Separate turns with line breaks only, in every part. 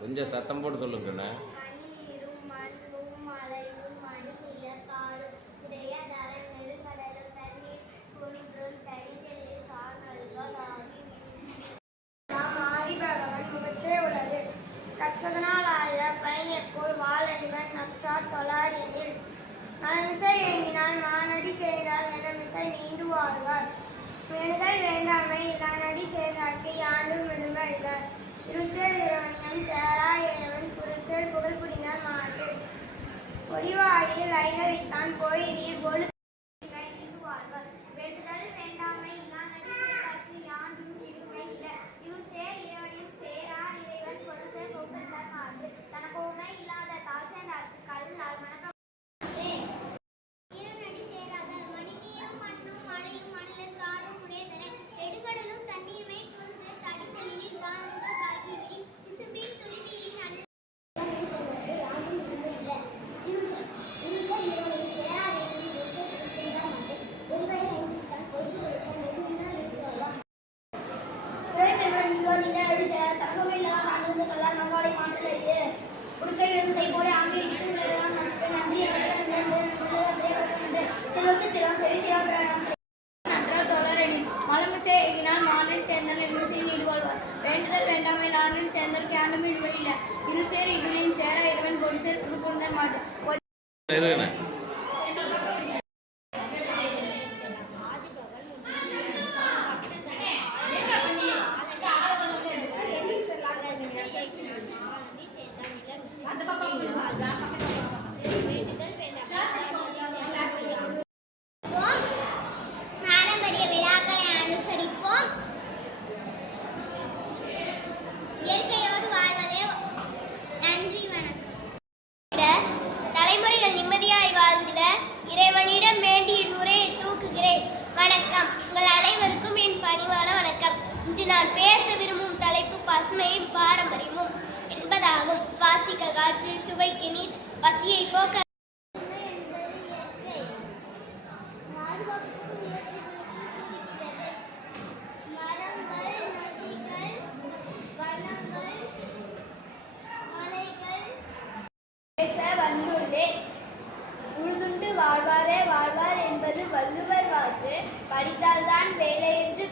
கொஞ்சம் சத்தம் போட்டு சொல்லுங்கண்ணே
மணிநீரும் மண்ணும் மலையும் கற்றதனாலாய பயனிற்குள் வாழறிவன் நற்றார் தொழாரெனில் நலமிசை ஏங்கினால் மானடி செய்தால் நிலமிசை நீண்டுவார்கள் வேண்டுதல் வேண்டாமை இலானடி செய்தார்க்கு யாண்டும் விடுங்க இல்லை இருசேல் இரவணியம் ஒளிவாயில் ஐகவித்தான் போய் நீர் வேண்டுதல் வேண்டாமை நானில் சேர்ந்தல் கேண்டும் இடுவையில் இருள் சேர் இருளையும் சேர இருவன் பொருள் சேர் புது புரிந்தர் மாட்டு இறைவனிடம் வேண்டி நுரையை தூக்குகிறேன். வணக்கம். உங்கள் அனைவருக்கும் என் பணிவான வணக்கம். இன்று நான் பேச விரும்பும் தலைப்பு பசுமையும் பாரம்பரியமும் என்பதாகும். சுவாசிக்க காற்று சுவைக்கு நீர் பசியை போக்க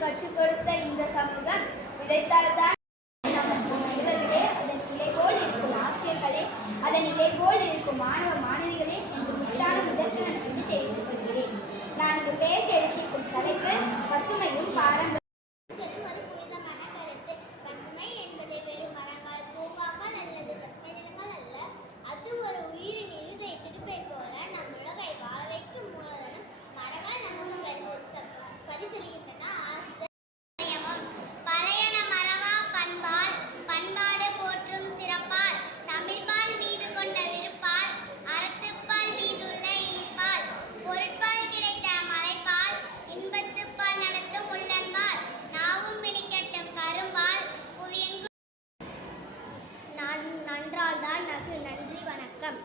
கற்றுக் கொடுத்த இந்த சமூகம் விதைத்தால்தான் நமக்கு மனிதர்களே அதன் நிலை போல் இருக்கும் ஆசிரியர்களே அதன் நிலை போல் இருக்கும் மாணவ மாணவிகளே என்று முற்றான முதற்கு நான் வந்து தெரிவித்துக் கொள்கிறேன். நான் இங்கு பேச எடுத்திருக்கும் தலைப்பு பசுமையும் பாரம்பரியம் நன்றால்தான் நகு நன்றி வணக்கம்.